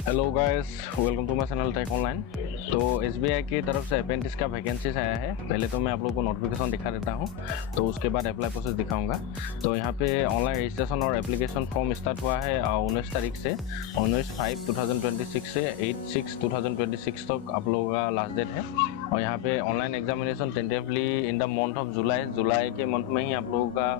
Hello guys, welcome to my channel tech online. तो SBI की तरफ से अप्रेंटिस का वैकेंसीज आया है। पहले तो मैं आप लोगों को नोटिफिकेशन दिखा देता हूं, तो उसके बाद अप्लाई प्रोसेस दिखाऊंगा। तो यहाँ पे ऑनलाइन रजिस्ट्रेशन और एप्लीकेशन फॉर्म स्टार्ट हुआ है 19 तारीख से, 19/5/2026 से 8/6/2026 तक आप लोगों का लास्ट डेट है। और यहाँ पे online examination tentatively in the month of July के मंथ में ही आप लोगों का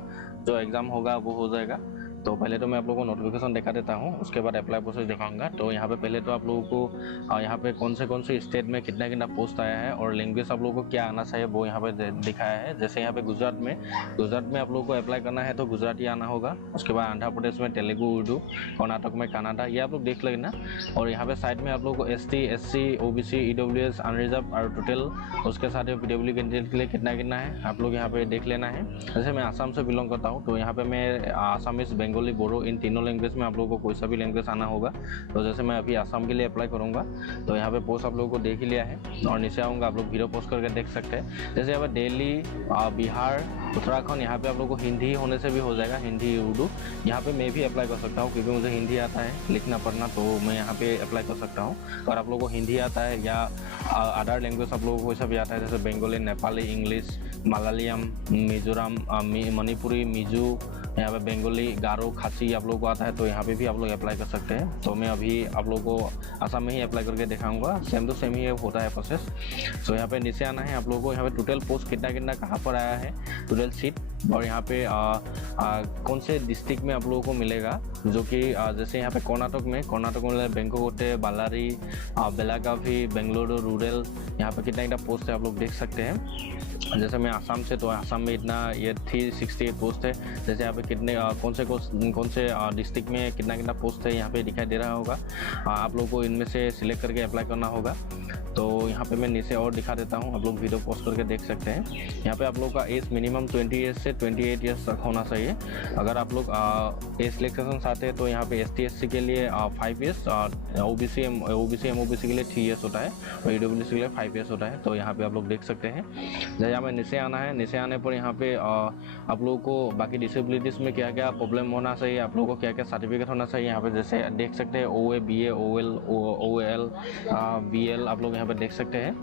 जो एग्ज़ाम होगा वो हो जाएगा। तो पहले तो मैं आप लोगों को नोटिफिकेशन दिखा देता हूँ, उसके बाद अप्लाई प्रोसेस दिखाऊंगा। तो यहाँ पे पहले तो आप लोगों को यहाँ पे कौन से स्टेट में कितना कितना पोस्ट आया है और लैंग्वेज आप लोगों को क्या आना चाहिए वो यहाँ पे दिखाया है। जैसे यहाँ पे गुजरात में आप लोगों को अप्लाई करना है तो गुजराती आना होगा। उसके बाद आंध्र प्रदेश में तेलुगु, उर्दू, कर्नाटक में कन्नड़ा, ये आप लोग देख लेना। और यहाँ पे साइड में आप लोग को ST, SC, OBC, EWS, unreserve और टोटल, उसके साथ PWD कैंडिडेट के लिए कितना कितना है आप लोग यहाँ पे देख लेना है। जैसे मैं आसाम से बिलोंग करता हूँ, तो यहाँ पे मैं आसामीज, बंगाली, बोडो, इन तीनों लैंग्वेज में आप लोगों को कोई सा भी लैंग्वेज आना होगा। तो जैसे मैं अभी आसाम के लिए अप्लाई करूँगा, तो यहाँ पे पोस्ट आप लोगों को देख ही लिया है और नीचे आऊँगा, आप लोग वीडियो पोस्ट करके देख सकते हैं। जैसे यहाँ पर दिल्ली, बिहार, उत्तराखंड, यहाँ पे आप लोगों को हिंदी होने से भी हो जाएगा, हिंदी, उर्दू। यहाँ पे मैं भी अप्लाई कर सकता हूँ क्योंकि मुझे हिंदी आता है लिखना पढ़ना, तो मैं यहाँ पे अप्लाई कर सकता हूँ। और आप लोगों को हिंदी आता है या अदर लैंग्वेज आप लोगों को कोई सा भी आता है, जैसे बंगाली, नेपाली, इंग्लिश, मलयालम, मिजोरम, मणिपुरी, मिजो, यहाँ पे बंगाली, गारो, खासी आप लोगों को आता है, तो यहाँ पे भी आप लोग अप्लाई कर सकते हैं। तो मैं अभी आप लोगों को आसाम में ही अप्लाई करके दिखाऊंगा, सेम टू सेम ही होता है प्रोसेस। तो यहाँ पे नीचे आना है आप लोगों को। यहाँ पे टोटल पोस्ट कितना कितना कहाँ पर आया है, टोटल सीट, और यहाँ पे कौन से डिस्ट्रिक्ट में आप लोगों को मिलेगा, जो कि जैसे यहाँ पे कर्नाटक में बेंगकोटे, बालारी, बेलागावी, बेंगलुरु रूरल, यहाँ पे कितना कितना पोस्ट है आप लोग देख सकते हैं। जैसे मैं आसाम से, तो आसाम में इतना ये 368 पोस्ट है। जैसे यहाँ पे कितने कौन से डिस्ट्रिक्ट में कितना कितना पोस्ट है यहाँ पे दिखाई दे रहा होगा। आप लोगों को इनमें से सिलेक्ट करके अप्लाई करना होगा। तो यहाँ पे मैं नीचे और दिखा देता हूँ, आप लोग वीडियो पोस्ट करके देख सकते हैं। यहाँ पे आप लोग का एज मिनिमम 20 ईयर्स से 28 ईयर्स तक होना चाहिए। अगर आप लोग एज सिलेक्शन चाहते हैं तो यहाँ पे ST, SC के लिए 5 ईयर्स, OBC, MOBC के लिए 3 ईयर्स होता है और EWS के लिए 5 ईयर्स होता है। तो यहाँ पे आप लोग देख सकते हैं। जैसे यहाँ पे नीचे आना है, नीचे आने पर यहाँ पे आप लोगों को बाकी डिसेबिलिटीज़ में क्या क्या प्रॉब्लम होना चाहिए, आप लोगों को क्या क्या सर्टिफिकेट होना चाहिए, यहाँ पे जैसे देख सकते हैं OA, BA, OL, OL, BL आप लोग यहाँ पे देख सकते हैं।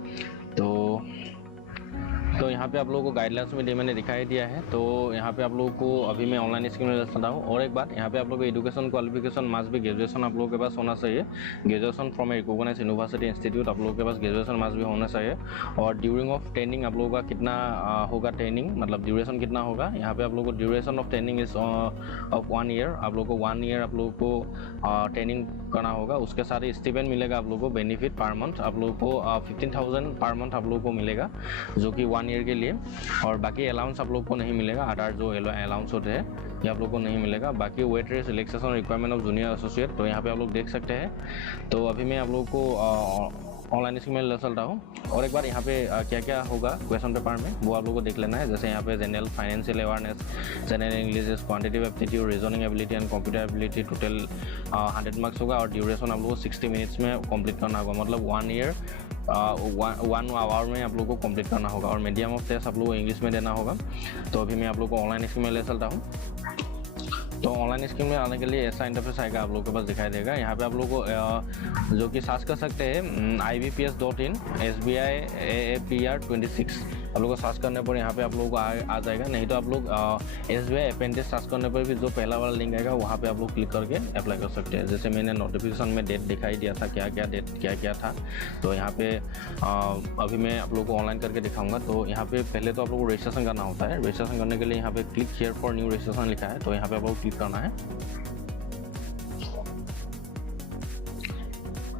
तो यहाँ पे आप लोगों को गाइडलाइंस में मैंने दिखाई दिया है। तो यहाँ पे आप लोगों को अभी मैं ऑनलाइन स्कीम में बताता हूँ। और एक बात, यहाँ पे आप लोगों को एजुकेशन क्वालिफिकेशन मस्ट भी ग्रेजुएशन आप लोगों के पास होना चाहिए। Graduation from a recognised university institute, आप लोगों के पास ग्रेजुएशन मस्ट भी होना चाहिए। और ड्यूरिंग ऑफ ट्रेनिंग आप लोगों का कितना होगा ट्रेनिंग, मतलब ड्यूरेशन कितना होगा, यहाँ पे आप लोगों को duration of training is of 1 year. आप लोगों को 1 ईयर आप लोगों को ट्रेनिंग करना होगा। उसके साथ ही स्टिपेंड मिलेगा आप लोगों को, बेनिफिट पर मंथ आप लोगों को 15,000 पर मंथ आप लोगों को मिलेगा, जो कि 1 ईयर के लिए। और बाकी अलाउंस आप लोग को नहीं मिलेगा, अदर जो अलाउंस होते हैं ये आप लोग को नहीं मिलेगा। बाकी wait race, relaxation, requirement of junior associate, तो यहाँ पे आप लोग देख सकते हैं। तो अभी मैं आप लोगों को ऑनलाइन स्कीम में चल रहा हूँ। और एक बार यहाँ पे क्या क्या होगा क्वेश्चन पेपर में वो आप लोगों को देख लेना है। जैसे यहाँ पे general financial awareness, general English, quantitative aptitude, reasoning ability and computer ability, total 100 marks होगा। और ड्यूरेशन आप लोगों को 60 मिनट्स में कंप्लीट करना होगा, मतलब 1 ईयर 1 आवर में आप लोगों को कंप्लीट करना होगा। और मीडियम ऑफ टेस्ट आप लोगों को इंग्लिश में देना होगा। तो अभी मैं आप लोगों को ऑनलाइन स्कीम में ले चलता हूँ। तो ऑनलाइन स्कीम में आने के लिए ऐसा इंटरफेस आएगा, आप लोगों के पास दिखाई देगा। यहाँ पे आप लोगों को जो कि सर्च कर सकते हैं IBPS.in SBI AAPR 26, आप लोगों को सर्च करने पर यहाँ पे आप लोगों को आ जाएगा। नहीं तो आप लोग SBI अप्रेंटिस सर्च करने पर भी जो पहला वाला लिंक आएगा वहाँ पे आप लोग क्लिक करके अप्लाई कर सकते हैं। जैसे मैंने नोटिफिकेशन में डेट दिखाई दिया था, क्या क्या डेट क्या क्या था। तो यहाँ पे अभी मैं आप लोगों को ऑनलाइन करके दिखाऊंगा। तो यहाँ पे पहले तो आप लोगों को रजिस्ट्रेशन करना होता है। रजिस्ट्रेशन करने के लिए यहाँ पे click here for new registration लिखा है, तो यहाँ पे आप लोग क्लिक करना है।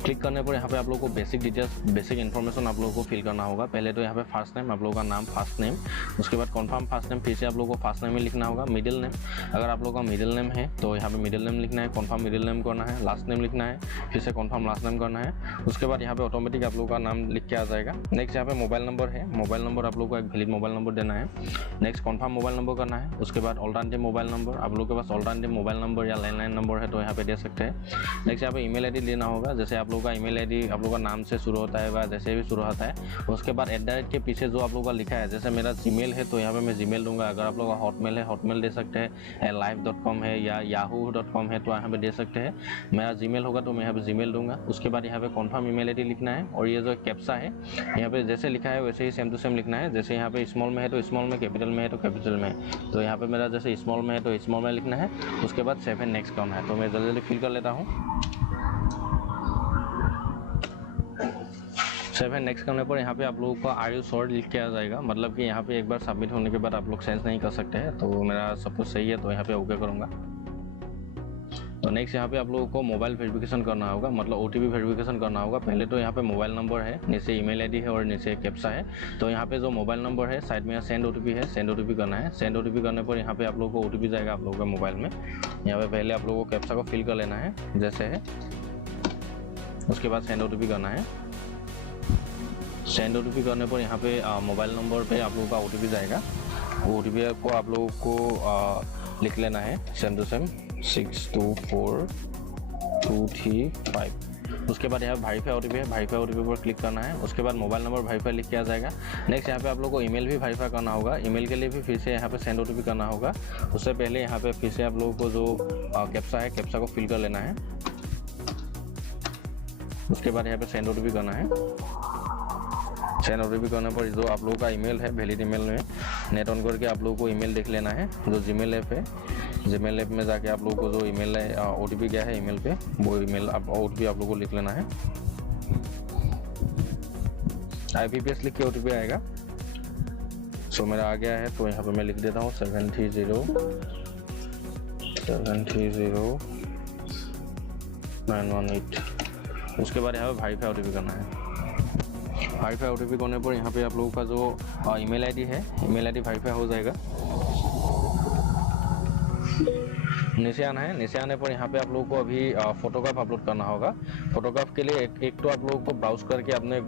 क्लिक करने पर यहाँ पे आप लोगों को बेसिक डिटेल्स, बेसिक इन्फॉर्मेशन आप लोगों को फिल करना होगा। पहले तो यहाँ पे फर्स्ट नेम, आप लोगों का नाम फर्स्ट नेम, उसके बाद कन्फर्म फर्स्ट नेम, फिर से आप लोगों को फर्स्ट नेम ही लिखना होगा। मिडिल नेम, अगर आप लोगों का मिडिल नेम है तो यहाँ पे मिडिल नेम लिखना है, कन्फर्म मिडिल नेम करना है। लास्ट नेम लिखना है, फिर से कन्फर्म लास्ट नेम करना है। उसके बाद यहाँ पे ऑटोमेटिक आप लोगों का नाम लिख के आ जाएगा। नेक्स्ट यहाँ पे मोबाइल नंबर है, मोबाइल नंबर आप लोगों को एक वैलिड मोबाइल नंबर देना है। नेक्स्ट कन्फर्म मोबाइल नंबर करना है। उसके बाद ऑल्टरनेटिव मोबाइल नंबर, आप लोगों के पास ऑल्टरनेटिव मोबाइल नंबर या लैंडलाइन नंबर है तो यहाँ पे दे सकते हैं। नेक्स्ट यहाँ पे ईमेल ID देना होगा। जैसे आप लोग लोगों का ईमेल आईडी आप लोगों का नाम से शुरू होता है, जैसे भी शुरू होता है। उसके बाद @ के पीछे जो आप लोगों का लिखा है, जैसे मेरा जीमेल है तो यहाँ पे मैं जीमेल दूंगा। अगर आप लोगों का हॉटमेल है, हॉटमेल दे सकते हैं, live.com है या yahoo.com है तो यहाँ पे दे सकते हैं। मेरा जीमेल होगा तो मैं यहाँ पे जीमेल दूंगा। उसके बाद यहाँ पे कन्फर्म ईमेल आईडी लिखना है, और ये जो कैप्चा है यहाँ पे जैसे लिखा है वैसे ही सेम टू सेम लिखना है। जैसे यहाँ पे स्मॉल में है तो स्मॉल में, कैपिटल में है तो कैपिटल में। तो यहाँ पे मेरा जैसे स्मॉल में है तो स्मॉल में लिखना है। उसके बाद 7 नेक्स्ट करना है। तो मैं जल्दी जल्दी फिल कर लेता हूँ। 7 नेक्स्ट करने पर यहाँ पे आप लोगों को आर यू श्योर लिख के आ जाएगा, मतलब कि यहाँ पे एक बार सबमिट होने के बाद आप लोग सेंस नहीं कर सकते हैं। तो मेरा सब कुछ सही है तो यहाँ पे ओके करूँगा। तो नेक्स्ट यहाँ पे आप लोगों को मोबाइल वेरिफिकेशन करना होगा, मतलब OTP वेरिफिकेशन करना होगा। पहले तो यहाँ पे मोबाइल नंबर है, नीचे ईमेल आईडी है और नीचे कैप्चा है। तो यहाँ पे जो मोबाइल नंबर है साइड में यहाँ सेंड OTP है, सेंड OTP करना है। सेंड OTP करने पर यहाँ पे आप लोगों को OTP जाएगा आप लोगों के मोबाइल में। यहाँ पे पहले आप लोगों को कैप्चा को फिल कर लेना है जैसे है, उसके बाद सेंड OTP करना है। सेंड OTP करने पर यहाँ पे मोबाइल नंबर पे आप लोगों का OTP जाएगा। वो OTP को आप लोगों को लिख लेना है, सेम टू सेम 624235। उसके बाद यहाँ वेरीफाई OTP है, वेरीफाई OTP पर क्लिक करना है। उसके बाद मोबाइल नंबर वेरीफाई लिख के आ जाएगा। नेक्स्ट यहाँ पे आप लोगों को ईमेल भी वेरीफाई करना होगा। ईमेल के लिए भी फिर से यहाँ पे सेंड OTP करना होगा। उससे पहले यहाँ पे फिर से आप लोगों को जो कैप्चा है, कैप्चा को फिल कर लेना है। उसके बाद यहाँ पे सेंड OTP करना है। सेंड OTP करने पर जो आप लोगों का ईमेल है, वैलिड ईमेल में नेट ऑन करके आप लोगों को ईमेल देख लेना है। जो जीमेल ऐप है, जीमेल ऐप में जाके आप लोगों को जो ईमेल है OTP गया है ईमेल पे, वो ईमेल OTP आप लोगों को लिख लेना है। IPPS लिख के OTP आएगा। सो मेरा आ गया है तो यहाँ पे मैं लिख देता हूँ 730918। उसके बाद यहाँ पे वेरीफाई OTP करना है। वेरीफाई OTP करने पर यहाँ पे आप लोगों का जो ईमेल आईडी है, ईमेल आईडी वेरीफाई हो जाएगा। नीचे आना है। नीचे आने पर यहाँ पे आप लोगों को अभी फोटोग्राफ अपलोड करना होगा। फोटोग्राफ के लिए एक तो आप लोगों को ब्राउज करके अपने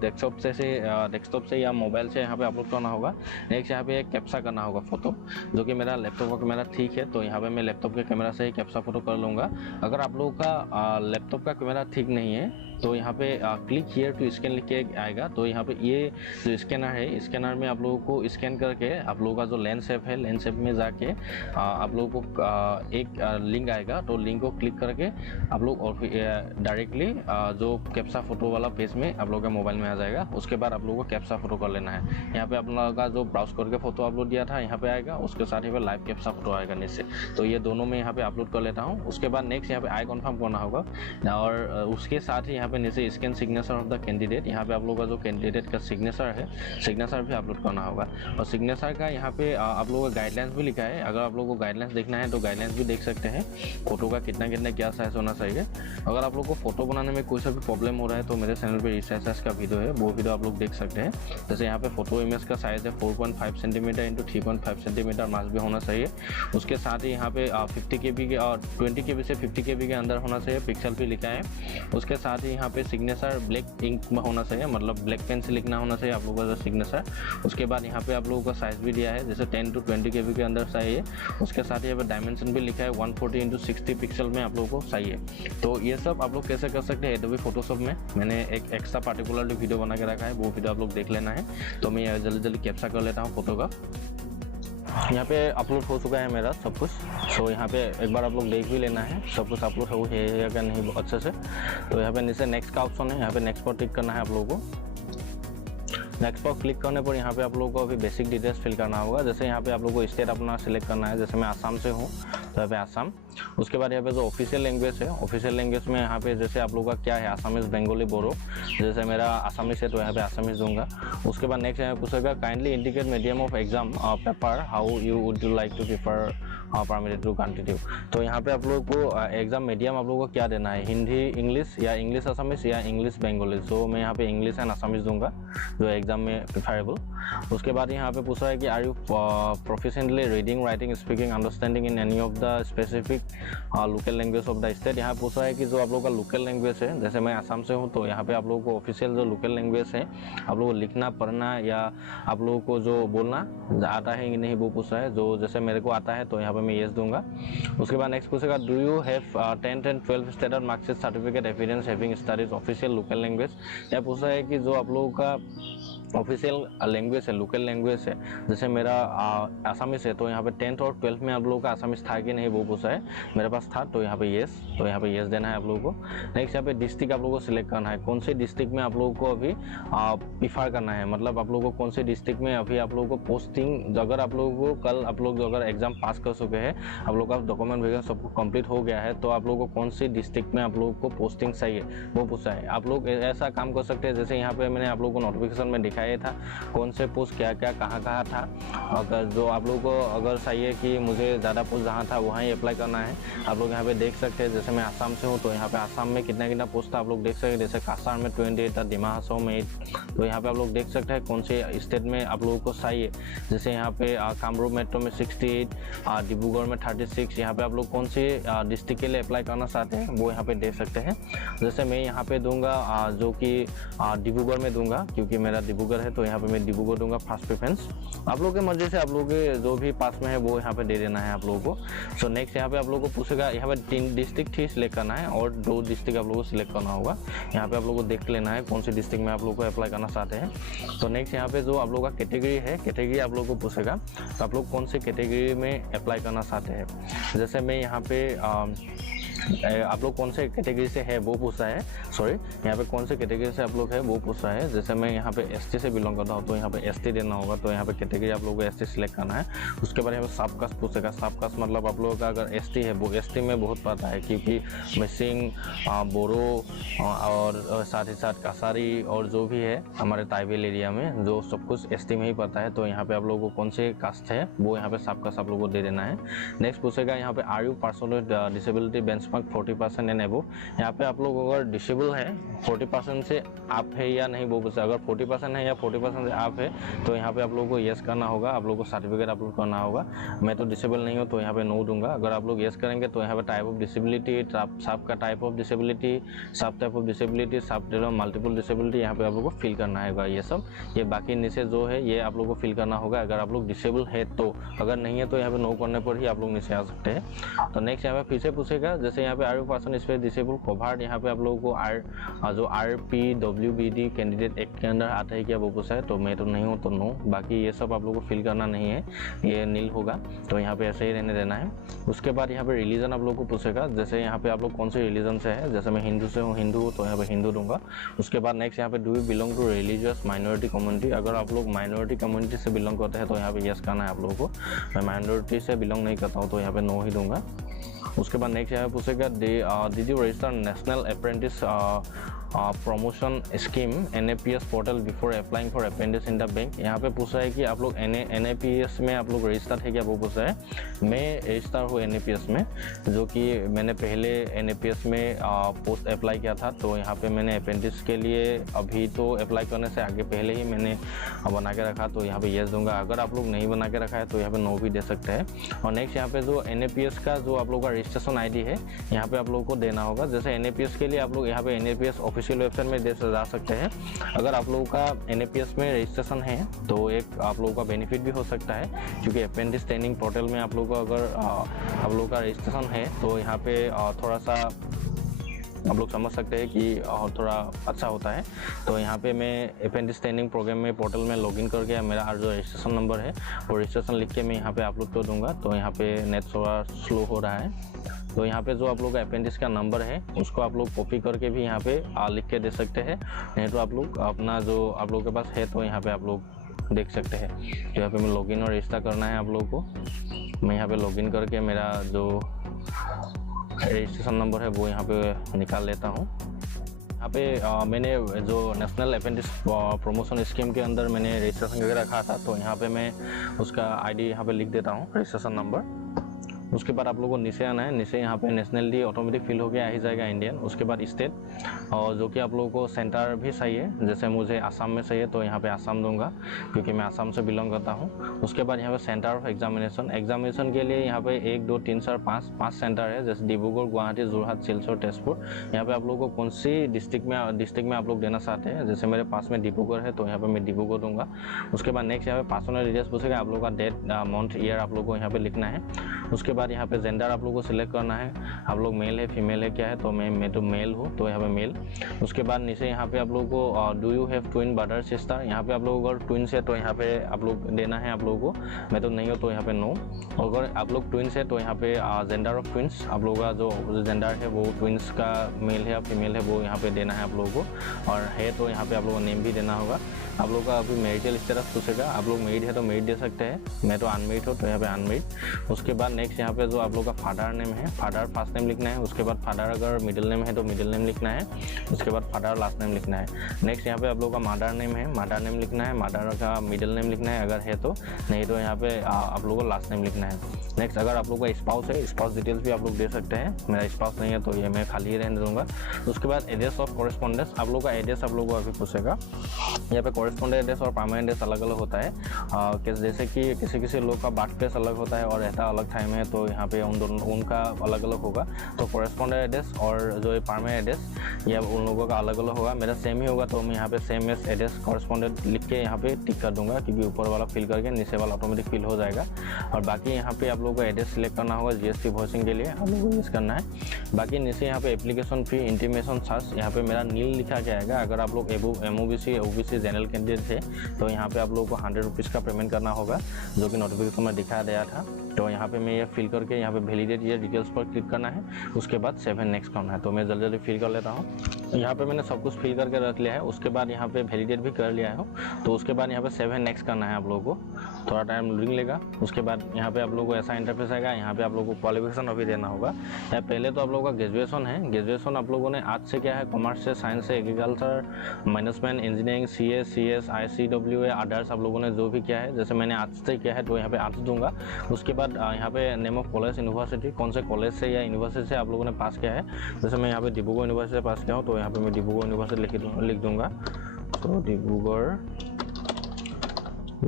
डेस्कटॉप से या मोबाइल से यहाँ पे अपलोड करना होगा। नेक्स्ट यहाँ पे एक कैप्चा करना होगा फोटो, जो कि मेरा लैपटॉप का कैमरा ठीक है तो यहाँ पे मैं लैपटॉप के कैमरा से ही कैप्चा फोटो कर लूँगा। अगर आप लोगों का लैपटॉप का कैमरा ठीक नहीं है तो यहाँ पे क्लिक हियर टू स्कैन लिख के आएगा। तो यहाँ पे ये जो स्कैनर है, स्कैनर में आप लोगों को स्कैन करके आप लोगों का जो लेंस ऐप है, लेंस ऐप में जाके आप लोगों को एक लिंक आएगा। तो लिंक को क्लिक करके आप लोग डायरेक्टली जो कैप्चा फोटो वाला पेज में आप लोगों के मोबाइल में आ जाएगा। उसके बाद आप लोगों को कैप्चा फोटो कर लेना है। यहाँ पे आप लोगों का जो ब्राउज करके फोटो अपलोड दिया था यहाँ पे आएगा, उसके साथ यहाँ पे लाइव कैप्चा फोटो आएगा नीचे। तो ये दोनों में यहाँ पे अपलोड कर लेता हूँ। उसके बाद नेक्स्ट यहाँ पे आई कन्फर्म करना होगा, और उसके साथ ही यहाँ पे नीचे scan signature of the candidate, यहाँ पे आप लोगों का जो कैंडिडेट का सिग्नेचर है, सिग्नेचर भी अपलोड करना होगा। और सिग्नेचर का यहाँ पे आप लोगों का गाइडलाइंस भी लिखा है। अगर आप लोगों को गाइडलाइंस देखना है तो गाइडलाइंस भी देख सकते हैं। फोटो का कितना क्या साइज होना चाहिए। अगर आप लोग को फोटो बनाने में कोई सा भी प्रॉब्लम हो रहा है तो मेरे चैनल पे रिसाइज का वीडियो है, वो वीडियो आप लोग देख सकते हैं। जैसे यहाँ पे फोटो इमेज का साइज है 4.5 सेंटीमीटर इंटू 3.5 सेंटीमीटर मास भी होना चाहिए। उसके साथ ही यहाँ पे 50 KB के और 20 KB से 50 KB के अंदर होना चाहिए, पिक्सल भी लिखा है। उसके साथ ही यहाँ पे सिग्नेचर ब्लैक इंक में होना चाहिए, मतलब ब्लैक पेन से लिखना होना चाहिए आप लोगों का सिग्नेचर। उसके बाद यहाँ पे आप लोगों का साइज भी दिया है, जैसे 10 to 20 KB के अंदर चाहिए। उसके साथ ही यहाँ पे डायमेंशन भी लिखा है 140x60 पिक्सल में आप लोगों को चाहिए। तो ये सब आप लोग कैसे कर सकते हैं एडोबी फोटोशॉप में, मैंने एक एक्स्ट्रा पार्टिकुलरली वीडियो बना के रखा है, वो वीडियो आप लोग देख लेना है। तो मैं जल्दी कैप्चा कर लेता हूँ फोटो का। यहाँ पे अपलोड हो चुका है मेरा सब कुछ। सो यहाँ पे एक बार आप लोग देख भी लेना है सब कुछ अपलोड हो है या क्या नहीं अच्छे से। तो यहाँ पे नीचे नेक्स्ट का ऑप्शन है, यहाँ पे नेक्स्ट पर क्लिक करना है आप लोगों को। नेक्स्ट पर क्लिक करने पर यहाँ पे आप लोगों को अभी बेसिक डिटेल्स फिल करना होगा। जैसे यहाँ पे आप लोगों को स्टेट अपना सिलेक्ट करना है, जैसे मैं आसाम से हूँ तो यहाँ पे आसाम। उसके बाद यहाँ पे जो ऑफिशियल लैंग्वेज है, ऑफिशियल लैंग्वेज में यहाँ पे जैसे आप लोगों का क्या है, आसामीज, बंगाली, बोरो। जैसे मेरा आसामीज है तो यहाँ पे आसामीज दूंगा। उसके बाद नेक्स्ट यहाँ पूछेगा kindly indicate medium of exam paper, how you would like to prefer permitted to continue. तो यहाँ पे आप लोग को एग्जाम मीडियम आप लोगों को क्या देना है, हिंदी इंग्लिश या इंग्लिश आसामीज या इंग्लिश बंगाली। सो मैं यहाँ पे इंग्लिश एंड आसामीज दूंगा जो एग्जाम में प्रिफरेबल। उसके बाद यहाँ पे पूछा है कि are you proficiently reading, writing, speaking, understanding in any of the specific local language of the state. यहाँ पूछा है कि जो आप लोगों का लोकल लैंग्वेज है, जैसे मैं आसाम से हूँ तो यहाँ पे आप लोगों को ऑफिशियल जो लोकल लैंग्वेज है आप लोगों को लिखना, पढ़ना या आप लोगों को जो बोलना आता है कि नहीं वो पूछा है। जो जैसे मेरे को आता है तो यहाँ पे मैं येस दूंगा। उसके बाद नेक्स्ट पूछेगा do you have 10th and 12th standard marksheet certificate evidence having studies official local language. यह पूछा है कि जो आप लोगों का ऑफिशियल लैंग्वेज है, लोकल लैंग्वेज है, जैसे मेरा आसामीस है, तो यहाँ पे 10th और 12th में आप लोगों का आसामीस था कि नहीं वो पूछा है। मेरे पास था, तो यहाँ पे येस, तो यहाँ पे येस देना है आप लोगों को। नेक्स्ट यहाँ पे डिस्ट्रिक्ट आप लोगों को सिलेक्ट करना है, कौन से डिस्ट्रिक्ट में आप लोगों को अभी प्रीफर करना है, मतलब आप लोगों को कौन से डिस्ट्रिक्ट में अभी आप लोगों को पोस्टिंग, अगर आप लोगों को कल आप लोग अगर एग्जाम पास कर चुके हैं, आप लोग का डॉक्यूमेंट वगैरह सब कंप्लीट हो गया है, तो आप लोगों को कौन से डिस्ट्रिक्ट में आप लोगों को पोस्टिंग चाहिए वो पूछा है। आप लोग ऐसा काम कर सकते हैं, जैसे यहाँ पे मैंने आप लोगों को नोटिफिकेशन में दिखाया था कौन से पोस्ट क्या क्या कहाँ था। अगर जो आप लोगों को अगर चाहिए कि मुझे ज़्यादा पोस्ट जहाँ था वहाँ ही अप्लाई करना है, आप लोग यहाँ पे देख सकते हैं। जैसे मैं आसाम से हूँ, तो यहाँ पे आसाम में कितना पोस्ट था आप लोग देख सकते हैं। जैसे कासार में 28 था, डिमा हासाओ में 8, तो यहाँ पे आप लोग देख सकते हैं कौन से स्टेट में आप लोगों को चाहिए। जैसे यहाँ पे कामरूप मेट्रो में 68, डिब्रूगढ़ में 36, यहाँ पे आप लोग कौन से डिस्ट्रिक्ट के लिए अप्लाई करना चाहते हैं वो यहाँ पे देख सकते हैं। जैसे मैं यहाँ पे दूंगा जो कि डिब्रूगढ़ में दूंगा, क्योंकि मेरा डिब्रूगढ़ है, तो यहाँ पे मैं डिब्रूगढ़ दूंगा फर्स्ट प्रेफरेंस। आप लोगों के मर्जी से आप लोगों के जो भी पास में है वो यहाँ पे दे देना है आप लोगों को। सो नेक्स्ट यहाँ पे आप लोगों को पूछेगा, यहाँ पे 3 डिस्ट्रिक्ट ही सिलेक्ट करना है और 2 डिस्ट्रिक्ट आप लोगों को सिलेक्ट करना होगा। यहाँ पे आप लोगों को देख लेना है कौन से डिस्ट्रिक्ट में आप लोगों को अप्लाई करना चाहते हैं। तो नेक्स्ट यहाँ पे जो आप लोगों का कैटेगरी है, कैटेगरी आप लोगों को पूछेगा, तो आप लोग कौन से कैटेगरी में अप्लाई करना चाहते हैं। जैसे मैं यहाँ पे आप लोग कौन से कैटेगरी से है वो पूछा है, सॉरी यहाँ पे कौन से कैटेगरी से आप लोग है वो पूछा है। जैसे मैं यहाँ पे एसटी से बिलोंग करता हूँ, तो यहाँ पे एसटी देना होगा, तो यहाँ पे कैटेगरी आप लोगों को एसटी सिलेक्ट करना है। उसके बाद यहाँ पे सब कास्ट पूछेगा, सब कास्ट मतलब आप लोगों का अगर एसटी है, वो एसटी में बहुत पता है, क्योंकि मिसिंग, बोरो और साथ ही साथ कासारी और जो भी है हमारे ट्राइबल एरिया में जो सब कुछ एसटी में ही पता है। तो यहाँ पे आप लोगों को कौन से कास्ट है वो यहाँ पे सब कास्ट आप लोगों को दे देना है। नेक्स्ट पूछेगा यहाँ पे are you person with disability benchmark 40% and above. यहाँ पे आप लोग अगर डिसेबल है 40% से आप है या नहीं वो पूछा। अगर 40% है या 40% से आप है, तो यहाँ पे आप लोगों को येस करना होगा, आप लोगों को सर्टिफिकेट अपलोड करना होगा। मैं तो डिसेबल नहीं हूँ, तो यहाँ पे नो दूंगा। अगर आप लोग येस करेंगे, तो यहाँ पे टाइप ऑफ डिसेबिलिटी, सब का टाइप ऑफ डिसेबिलिटी, सब टाइप ऑफ डिसेबिलिटी, सब मल्टीपल डिसेबिलिटी, यहाँ पे आप लोग को फिल करना होगा। ये सब, ये बाकी नीचे जो है ये आप लोग को फिल करना होगा अगर आप लोग डिसेबल है तो। अगर नहीं है तो यहाँ पे नो करने पर ही आप लोग नीचे आ सकते हैं। तो नेक्स्ट यहाँ पे फिर से पूछेगा, जैसे यहाँ पे are you person space disable covered, यहाँ पे आप लोगों को जो RPWBD कैंडिडेट एक्ट के अंदर आता है क्या वो पूछा है। तो मैं तो नहीं हूँ, तो नो। बाकी ये सब आप लोगों को फिल करना नहीं है, ये नील होगा, तो यहाँ पे ऐसे ही रहने देना है। उसके बाद यहाँ पे रिलीजन आप लोग को पूछेगा, जैसे यहाँ पे आप लोग कौन से रिलीजन से है। जैसे मैं हिंदू से हूँ, हिंदू, तो यहाँ पे हिंदू दूंगा। उसके बाद नेक्स्ट यहाँ पे do you belong to religious minority community. अगर आप लोग माइनॉरिटी कम्युनिटी से बिलोंग करते हैं तो यहाँ पे यस करना है आप लोगों को। मैं माइनॉरिटी से बिलोंग नहीं करता हूँ, तो यहाँ पे नो ही दूंगा। उसके बाद नेक्स्ट यहाँ पूछेगा did you register national apprentice promotion scheme NAPS portal before applying for apprentice in the bank. यहाँ पे पूछा है कि आप लोग NAPS में आप लोग रजिस्टर है क्या वो पूछा है। मैं रजिस्टर हूँ NAPS में, जो कि मैंने पहले NAPS में पोस्ट अप्लाई किया था। तो यहाँ पे मैंने अप्रेंटिस के लिए अभी तो अप्लाई करने से आगे पहले ही मैंने बना के रखा, तो यहाँ पे येस दूंगा। अगर आप लोग नहीं बना के रखा है तो यहाँ पे नो भी दे सकते हैं। और नेक्स्ट यहाँ पे जो NAPS का जो आप लोग का रजिस्ट्रेशन ID है, यहाँ पे आप लोगों को देना होगा। जैसे NAPS के लिए आप लोग यहाँ पे NAPS ऑफिशियल वेबसाइट में दे जा सकते हैं। अगर आप लोगों का NAPS में रजिस्ट्रेशन है तो एक आप लोगों का बेनिफिट भी हो सकता है, क्योंकि अप्रेंटिस ट्रेनिंग पोर्टल में आप लोगों का अगर आप लोगों का रजिस्ट्रेशन है तो यहाँ पे थोड़ा सा आप लोग समझ सकते हैं कि थोड़ा अच्छा होता है। तो यहाँ पे मैं अप्रेंटिस ट्रेनिंग प्रोग्राम में पोर्टल में लॉगिन करके मेरा जो रजिस्ट्रेशन नंबर है वो रजिस्ट्रेशन लिख के मैं यहाँ पे अपलोड कर दूँगा। तो यहाँ पे नेट थोड़ा स्लो हो रहा है, तो यहाँ पे जो आप लोग का अप्रेंटिस का नंबर है उसको आप लोग कॉपी करके भी यहाँ पे लिख के दे सकते हैं। नहीं तो आप लोग अपना जो आप लोगों के पास है तो यहाँ पे आप लोग देख सकते हैं। तो यहाँ पे मैं लॉगिन और रजिस्टर करना है आप लोगों को। मैं यहाँ पे लॉगिन करके मेरा जो रजिस्ट्रेशन नंबर है वो यहाँ पे निकाल लेता हूँ। यहाँ पे मैंने जो नेशनल अप्रेंटिस प्रमोशन स्कीम के अंदर मैंने रजिस्ट्रेशन करके रखा था, तो यहाँ पे मैं उसका ID यहाँ पे लिख देता हूँ, रजिस्ट्रेशन नंबर। उसके बाद आप लोगों को नीचे आना है। नीचे यहाँ पे नेशनलिटी ऑटोमेटिक फिल हो गया आ ही जाएगा इंडियन। उसके बाद स्टेट, और जो कि आप लोगों को सेंटर भी सही है, जैसे मुझे आसाम में सही है तो यहाँ पे आसाम दूंगा क्योंकि मैं आसाम से बिलोंग करता हूँ। उसके बाद यहाँ पे सेंटर ऑफ एग्जामिनेशन के लिए यहाँ पे 1 2 3 4 5 सेंटर है, जैसे डिब्रूगढ़, गुवाहाटी, जोरहाट, सिलचर, तेजपुर। यहाँ पे आप लोगों को कौन सी डिस्ट्रिक्ट में आप लोग देना चाहते हैं। जैसे मेरे पास में डिब्रूगढ़ है तो यहाँ पे मैं डिब्रूगढ़ दूंगा। उसके बाद नेक्स्ट यहाँ पे पर्सनल डिटेल्स पूछेगा, आप लोगों का डेट, मंथ, ईयर आप लोगों को यहाँ पे लिखना है। उसके बाद यहाँ पे जेंडर आप लोगों को सिलेक्ट करना है, आप लोग मेल है फीमेल है क्या है, तो मैं तो मेल हूँ तो यहाँ पे मेल। उसके बाद नीचे यहाँ पे आप लोगों को do you have twin brother sister, यहाँ पे आप लोगों को अगर ट्विन्स है तो यहाँ पे आप लोग देना है आप लोगों को। मैं तो नहीं हो तो यहाँ पे नो। अगर आप लोग ट्विन्स है तो यहाँ पे जेंडर ऑफ ट्विन्स, आप लोगों का जो जेंडर है वो ट्विन्स का मेल है या फीमेल है वो यहाँ पे देना है आप लोगों को। और है तो यहाँ पे आप लोगों को नेम भी देना होगा। आप लोगों का अभी मैरिटल स्टेटस पूछेगा, आप लोग मेरिड है तो मेरिड दे सकते हैं, मैं तो अनमेरिड हूँ तो यहाँ पे अनमेरिड। उसके बाद नेक्स्ट यहाँ पे जो आप लोग का फादर नेम है, फादर फर्स्ट नेम लिखना है। उसके बाद फादर अगर मिडिल नेम है तो मिडिल नेम लिखना है। उसके बाद फादर लास्ट नेम लिखना है। नेक्स्ट यहाँ पे आप लोग का मदर नेम है, मदर नेम लिखना है, मदर का मिडिल नेम लिखना है अगर है तो, नहीं तो यहाँ पे आप लोगों को लास्ट नेम लिखना है। नेक्स्ट अगर आप लोग का स्पाउस है, स्पाउस डिटेल्स भी आप लोग दे सकते हैं। मेरा स्पाउस नहीं है तो ये मैं खाली ही रहने दूंगा। उसके बाद एड्रेस ऑफ कॉरेस्पॉन्डेंस, आप लोग का एड्रेस आप लोग को अभी पूछेगा। यहाँ पे कॉरेस्पॉन्डेंट एड्रेस और परमानेंट एड्रेस अलग अलग होता है। जैसे कि किसी लोग का बर्थ प्लेस अलग होता है और रहता अलग टाइम है, तो यहाँ पे उनका अलग अलग होगा। तो कॉरेस्पॉन्डेंट एड्रेस और जो परमानेंट एड्रेस या उन लोगों का अलग अलग होगा। मेरा सेम ही होगा तो मैं यहाँ पे सेम एस एड्रेस कॉरेस्पॉन्डेंट लिख के यहाँ पे टिक कर दूंगा, क्योंकि ऊपर वाला फिल करके नीचे वाला ऑटोमेटिक फिल हो जाएगा। और बाकी यहाँ पे आप लोगों को एड्रेस सिलेक्ट करना होगा, जीएसटी वॉइसिंग के लिए आप लोगों को यूज़ करना है। बाकी नीचे यहाँ पे एप्लीकेशन फी, इंटीमेशन चार्ज, यहाँ पे मेरा नील लिखा गया है। अगर आप लोग MOBC OBC जनरल कैंडिडेट थे तो यहाँ पे आप लोगों को 100 रुपीज़ का पेमेंट करना होगा, जो कि नोटिफिकेशन में दिखाया गया था। तो यहाँ पे मैं ये फिल करके यहाँ पे वैलिडेट ये डिटेल्स पर क्लिक करना है। उसके बाद सेव एंड नेक्स्ट करना है। तो मैं जल्दी फिल कर लेता हूँ। यहाँ पे मैंने सब कुछ फिल करके रख लिया है। उसके बाद यहाँ पे वैलिडेट भी कर लिया है। तो उसके बाद यहाँ पे सेव एंड नेक्स्ट करना है आप लोगों को, थोड़ा टाइम लोडिंग लेगा। उसके बाद यहाँ पे आप लोगों को ऐसा इंटरफेस आएगा। यहाँ पे आप लोगों को क्वालिफिकेशन अभी देना होगा। यहाँ पहले तो आप लोगों का ग्रेजुएशन है। ग्रेजुएशन आप लोगों ने आर्ट्स से क्या है, कॉमर्स से, साइंस से, agriculture, management, engineering, CS ICW others आप लोगों ने जो भी किया है। जैसे मैंने आर्ट्स से किया है तो यहाँ पे आर्ट्स दूंगा। उसके बाद यहाँ पे नेम ऑफ कॉलेज, यूनिवर्सिटी, कौन से कॉलेज से या यूनिवर्सिटी से आप लोगों ने पास किया है। जैसे मैं यहाँ पे डिब्रूगढ़ यूनिवर्सिटी से पास किया हूँ तो यहाँ पे मैं डिब्रूगढ़ यूनिवर्सिटी लिख दूंगा। तो डिब्रूगढ़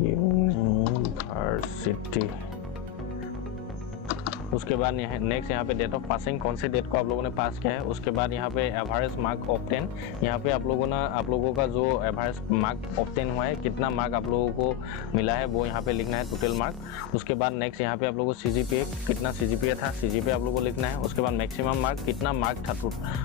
यूनिवर्सिटी। उसके बाद नेक्स्ट यहाँ पे डेट ऑफ पासिंग, कौन से डेट को आप लोगों ने पास किया है। उसके बाद यहाँ पे एवरेज मार्क ऑब्टेन, यहाँ पे आप लोगों का जो एवरेज मार्क ऑब्टेन हुआ है, कितना मार्क आप लोगों को मिला है वो यहाँ पे लिखना है, टोटल मार्क। उसके बाद नेक्स्ट यहाँ पे आप लोगों को CGPA, कितना CGPA था, CGPA आप लोगों को लिखना है। उसके बाद मैक्सिमम मार्क, कितना मार्क था,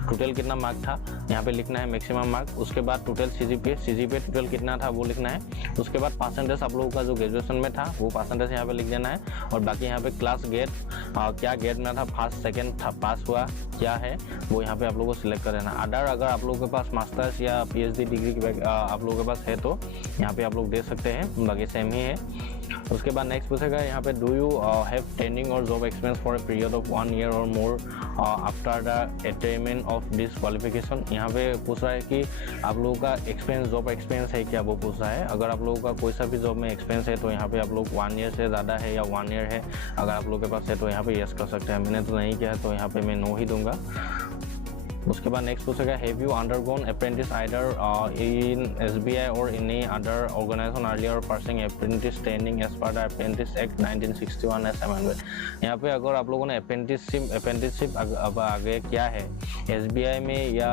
टोटल कितना मार्क था यहाँ पे लिखना है, मैक्सिमम मार्क। उसके बाद टोटल CGPA टोटल कितना था वो लिखना है। उसके बाद परसेंटेज आप लोगों का जो ग्रेजुएशन में था वो परसेंटेज यहाँ पे लिख देना है। और बाकी यहाँ पे क्लास गेट, क्या गेट में था, फर्स्ट सेकंड पास हुआ क्या है वो यहाँ पे आप लोगों को सिलेक्ट कर देना। अगर आप लोगों के पास मास्टर्स या PhD डिग्री आप लोगों के पास है तो यहाँ पे आप लोग दे सकते हैं, बाकी सेम ही है। उसके बाद नेक्स्ट पूछेगा यहाँ पे डू यू हैव ट्रेनिंग और job experience for a period of 1 year और more after the attainment of this qualification. यहाँ पे पूछ रहा है कि आप लोगों का एक्सपीरियंस, जॉब एक्सपीरियंस है क्या, वो पूछ रहा है। अगर आप लोगों का कोई सा भी जॉब में एक्सपीरियंस है तो यहाँ पे आप लोग 1 year से ज़्यादा है या 1 year है, अगर आप लोगों के पास है तो यहाँ पे यस कर सकते हैं। मैंने तो नहीं किया है तो यहाँ पे मैं नो ही दूंगा। उसके बाद नेक्स्ट पूछेगा have you undergone apprentice either in SBI और any other organisation earlier pursuing apprentice training as per the apprentice act 1961 as amendment. यहाँ पे अगर आप लोगों ने अप्रेंटिसशिप आगे किया है SBI में या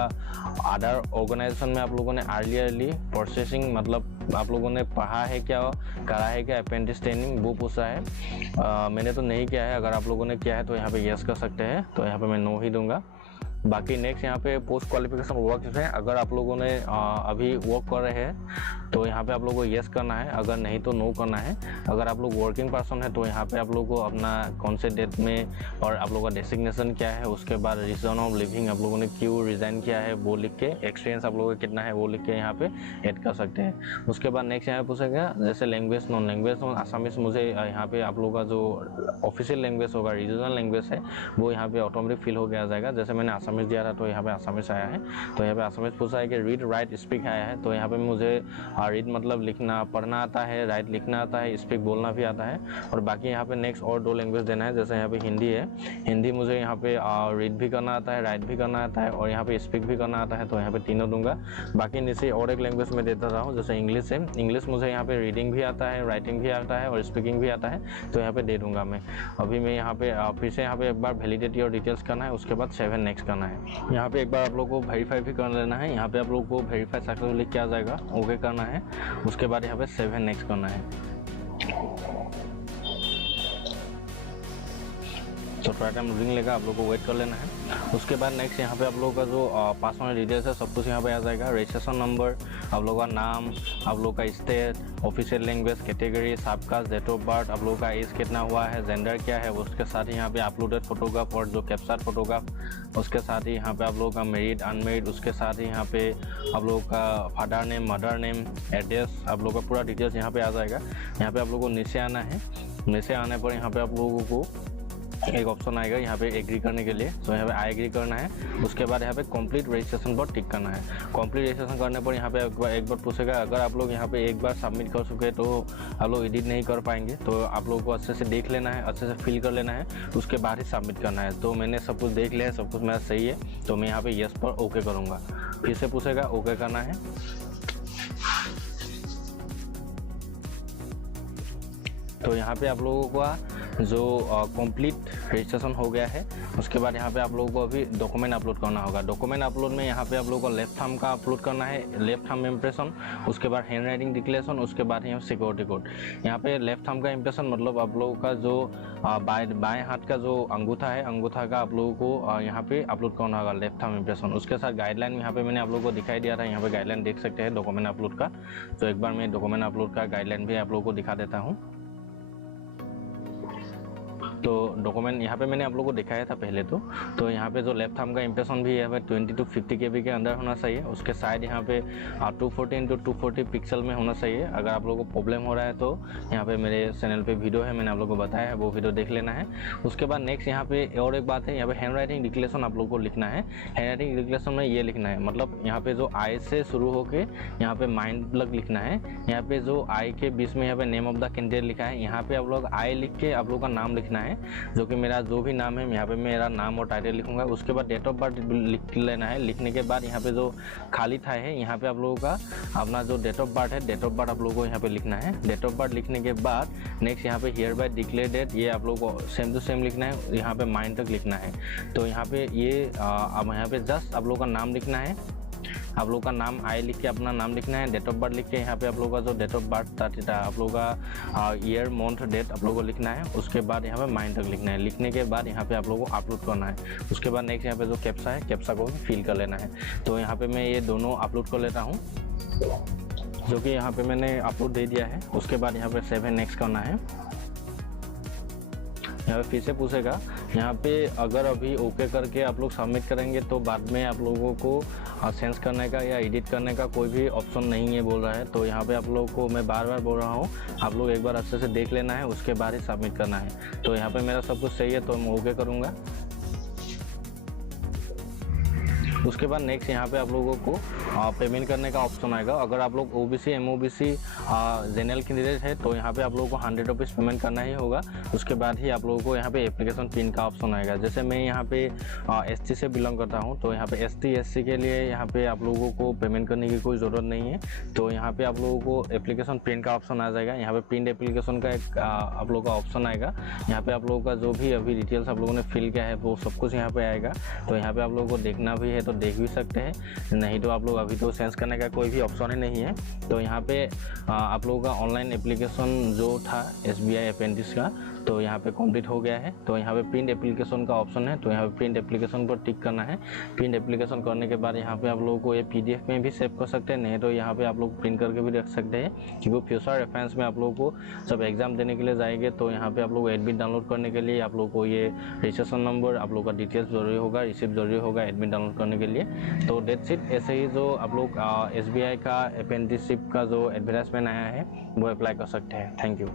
अदर ऑर्गेनाइजेशन में, आप लोगों ने अर्लियरली प्रोसेसिंग मतलब आप लोगों ने पढ़ा है क्या, करा है क्या अप्रेंटिस ट्रेनिंग, वो पूछा है। मैंने तो नहीं किया है। अगर आप लोगों ने किया है तो यहाँ पे यस कर सकते हैं, तो यहाँ पे मैं नो ही दूंगा। बाकी नेक्स्ट यहाँ पे पोस्ट क्वालिफिकेशन वर्क है। अगर आप लोगों ने अभी वर्क कर रहे हैं तो यहाँ पे आप लोगों को येस करना है, अगर नहीं तो नो करना है। अगर आप लोग वर्किंग पर्सन है तो यहाँ पे आप लोगों को अपना कौन से डेट में और आप लोगों का डेसिग्नेशन क्या है, उसके बाद रीजन ऑफ लिविंग आप लोगों ने क्यों रिजाइन किया है वो लिख के, एक्सपीरियंस आप लोगों का कितना है वो लिख के यहाँ पे ऐड कर सकते हैं। उसके बाद नेक्स्ट यहाँ पे पूछेगा जैसे लैंग्वेज, नॉन आसामीज। मुझे यहाँ पे आप लोगों का जो ऑफिशियल लैंग्वेज होगा, रीजनल लैंग्वेज है, वो यहाँ पे ऑटोमेटिक फिल हो गया जाएगा। जैसे मैंने आसामीज दिया था, तो यहाँ पे आसामीज आया है। तो यहाँ पे आसामीज पूछा है कि रीड राइट स्पीक आया है। तो यहाँ पे मुझे रीड मतलब लिखना पढ़ना आता है, राइट लिखना आता है, स्पीक बोलना भी आता है। और बाकी यहाँ पे नेक्स्ट और 2 लैंग्वेज देना है। जैसे यहाँ पे हिंदी है, हिंदी मुझे यहाँ पे रीड भी करना आता है, राइट भी करना आता है और यहाँ पे स्पीक भी करना आता है। तो यहाँ पे तीनों दूंगा। बाकी नीचे और एक लैंग्वेज में देता रहा हूँ, जैसे इंग्लिश है, इंग्लिश मुझे यहाँ पे रीडिंग भी आता है, राइटिंग भी आता है और स्पीकिंग भी आता है। तो यहाँ पे दे दूंगा मैं। अभी मैं यहाँ पे फिर से यहाँ पे एक बार वैलिडिटी और डिटेल्स करना है, उसके बाद 7 नेक्स्ट करना है। यहाँ पे एक बार आप लोग को वेरीफाई भी कर लेना है। यहाँ पे आप लोग को वेरीफाई सक्सेसफुली क्या जाएगा, ओके करना है। उसके बाद यहाँ पे 7 नेक्स्ट करना है। तो थोड़ा टाइम लोडिंग लेगा, आप लोग को वेट कर लेना है। उसके बाद नेक्स्ट यहाँ पे आप लोगों का जो पासवर्ड डिटेल्स है सब कुछ यहाँ पे आ जाएगा। रजिस्ट्रेशन नंबर, आप लोगों का नाम, आप लोग का state, official language, category, subcaste, date of birth, आप लोगों का एज कितना हुआ है, जेंडर क्या है, उसके साथ ही यहाँ पे अपलोडेड फोटोग्राफ और जो कैप्चर फोटोग्राफ, उसके साथ ही यहाँ पे आप लोगों का मैरिड अनमेरिड, उसके साथ ही यहाँ पे आप लोगों का father name, mother name, address, आप लोगों का पूरा डिटेल्स यहाँ पे आ जाएगा। यहाँ पे आप लोगों को नीचे आना है। नीचे आने पर यहाँ पे आप लोगों को एक ऑप्शन आएगा यहाँ पे एग्री करने के लिए। तो यहाँ पे आई एग्री करना है। उसके बाद यहाँ पे कंप्लीट रजिस्ट्रेशन पर टिक करना है। कंप्लीट रजिस्ट्रेशन करने पर यहाँ पे एक बार पूछेगा, अगर आप लोग यहाँ पे एक बार सबमिट कर चुके तो आप लोग एडिट नहीं कर पाएंगे। तो आप लोगों को अच्छे से देख लेना है, अच्छे से फिल कर लेना है, उसके बाद ही सबमिट करना है। तो मैंने सब कुछ देख लिया है, सब कुछ मेरा सही है, तो मैं यहाँ पे येस पर ओके करूँगा। फिर से पूछेगा, ओके करना है। तो यहाँ पे आप लोगों का जो कंप्लीट रजिस्ट्रेशन हो गया है। उसके बाद यहाँ पे आप लोगों को अभी डॉक्यूमेंट अपलोड करना होगा। डॉक्यूमेंट अपलोड में यहाँ पे आप लोगों को लेफ्ट थंब का अपलोड करना है, लेफ्ट थंब इम्प्रेशन, उसके बाद हैंड राइटिंग डिक्लेरेशन, उसके बाद यहाँ सिक्योरिटी कोड। यहाँ पे लेफ्ट थंब का इम्प्रेशन मतलब आप लोगों का जो बाएं हाथ का जो अंगूठा है, अंगूठा का आप लोगों को यहाँ पे अपलोड करना होगा लेफ्ट थंब इम्प्रेशन। उसके साथ गाइडलाइन यहाँ पे मैंने आप लोगों को दिखाई दिया था, यहाँ पे गाइडलाइन देख सकते हैं डॉक्यूमेंट अपलोड का। तो एक बार मैं डॉक्यूमेंट अपलोड का गाइडलाइन भी आप लोगों को दिखा देता हूँ। तो डॉक्यूमेंट यहाँ पे मैंने आप लोगों को दिखाया था पहले। तो यहाँ पे जो लेफ्ट थंब का इम्प्रेशन भी है 20 to 50 KB के अंदर होना चाहिए। उसके साइड यहाँ पे 240 into 240 पिक्सल में होना चाहिए। अगर आप लोगों को प्रॉब्लम हो रहा है तो यहाँ पे मेरे चैनल पे वीडियो है, मैंने आप लोगों को बताया है, वो वीडियो देख लेना है। उसके बाद नेक्स्ट यहाँ पे और एक बात है, यहाँ पे हैंड राइटिंग डिक्लेरेशन आप लोगों को लिखना है। हैंड राइटिंग डिक्लेरेशन में ये लिखना है, मतलब यहाँ पे जो आई से शुरू होके यहाँ पे माइंड लग लिखना है। यहाँ पे जो आई के बीच में यहाँ पे नेम ऑफ द कैंडिडेट लिखा है, यहाँ पे आप लोग आई लिख के आप लोग का नाम लिखना है, जो कि मेरा जो भी नाम है यहाँ पे मेरा नाम और टाइटल लिखूंगा। उसके बाद डेट ऑफ बर्थ लिख लेना है। लिखने के बाद यहाँ पे जो खाली था है, यहाँ पे आप लोगों का अपना जो डेट ऑफ बर्थ है, डेट ऑफ बर्थ आप लोगों को यहाँ पे लिखना है। डेट ऑफ बर्थ लिखने के बाद नेक्स्ट यहाँ पे हियर बाय डिक्लेयर डेट, ये आप लोगों को सेम टू सेम लिखना है। यहाँ पे माइंड तक लिखना है। तो यहाँ पे ये अब यहाँ पे जस्ट आप लोगों का नाम लिखना है। आप लोगों का नाम आई लिख के अपना नाम लिखना है। डेट ऑफ बर्थ लिख के यहाँ पे आप लोगों का जो डेट ऑफ बर्थ था आप लोगों का ईयर मंथ डेट आप लोगों को लिखना है। उसके बाद यहाँ पे माइंड तक लिखना है। लिखने के बाद यहाँ पे आप लोगों को अपलोड करना है। उसके बाद नेक्स्ट यहाँ पे जो कैप्चा है, कैप्चा को फिल कर लेना है। तो यहाँ पे मैं ये दोनों अपलोड कर लेता हूँ, जो कि यहाँ पे मैंने अपलोड दे दिया है। उसके बाद यहाँ पे 7 नेक्स्ट करना है। यहाँ पे फिर से पूछेगा, यहाँ पे अगर अभी ओके करके आप लोग सबमिट करेंगे तो बाद में आप लोगों को सेंस करने का या एडिट करने का कोई भी ऑप्शन नहीं है बोल रहा है। तो यहाँ पे आप लोगों को मैं बार बार बोल रहा हूँ, आप लोग एक बार अच्छे से देख लेना है, उसके बाद ही सबमिट करना है। तो यहाँ पे मेरा सब कुछ सही है तो मैं ओके करूँगा। उसके बाद नेक्स्ट यहाँ पे आप लोगों को पेमेंट करने का ऑप्शन आएगा। अगर आप लोग ओबीसी एमओबीसी जनरल कैंडिडेट है तो यहाँ पे आप लोगों को 100 रुपीज़ पेमेंट करना ही होगा। उसके बाद ही आप लोगों को यहाँ पे एप्लीकेशन प्रिंट का ऑप्शन आएगा। जैसे मैं यहाँ पे एसटी से बिलोंग करता हूँ, तो यहाँ पे एसटी एससी के लिए यहाँ पे आप लोगों को पेमेंट करने की कोई ज़रूरत नहीं है। तो यहाँ पे आप लोगों को एप्लीकेशन प्रिंट का ऑप्शन आ जाएगा। यहाँ पे प्रिंट एप्लीकेशन का एक आप लोगों का ऑप्शन आएगा। यहाँ पे आप लोगों का जो भी अभी डिटेल्स आप लोगों ने फिल किया है वो सब कुछ यहाँ पे आएगा। तो यहाँ पे आप लोगों को देखना भी है तो देख भी सकते हैं, नहीं तो आप लोग अभी तो सेंस करने का कोई भी ऑप्शन ही नहीं है। तो यहाँ पे आप लोगों का ऑनलाइन एप्लीकेशन जो था SBI अपेंडिक्स का, तो यहाँ पे कंप्लीट हो गया है। तो यहाँ पे प्रिंट एप्लीकेशन का ऑप्शन है, तो यहाँ पे प्रिंट एप्लीकेशन पर टिक करना है। प्रिंट एप्लीकेशन करने के बाद यहाँ पे आप लोगों को ये PDF में भी सेव कर सकते हैं, नहीं तो यहाँ पे आप लोग प्रिंट करके भी रख सकते हैं। क्योंकि फ्यूचर रेफरेंस में आप लोगों को जब एग्जाम देने के लिए जाएंगे तो यहाँ पे आप लोग एडमिट डाउनलोड करने के लिए आप लोग को ये रजिस्ट्रेशन नंबर, आप लोग का डिटेल्स जरूरी होगा, रिसिप्ट जरूरी होगा एडमिट डाउनलोड करने के लिए। तो डेट्स इट। ऐसे ही जो आप लोग SBI का अप्रेंटिसशिप का जो एडवर्टाइजमेंट आया है वो अप्लाई कर सकते हैं। Thank you.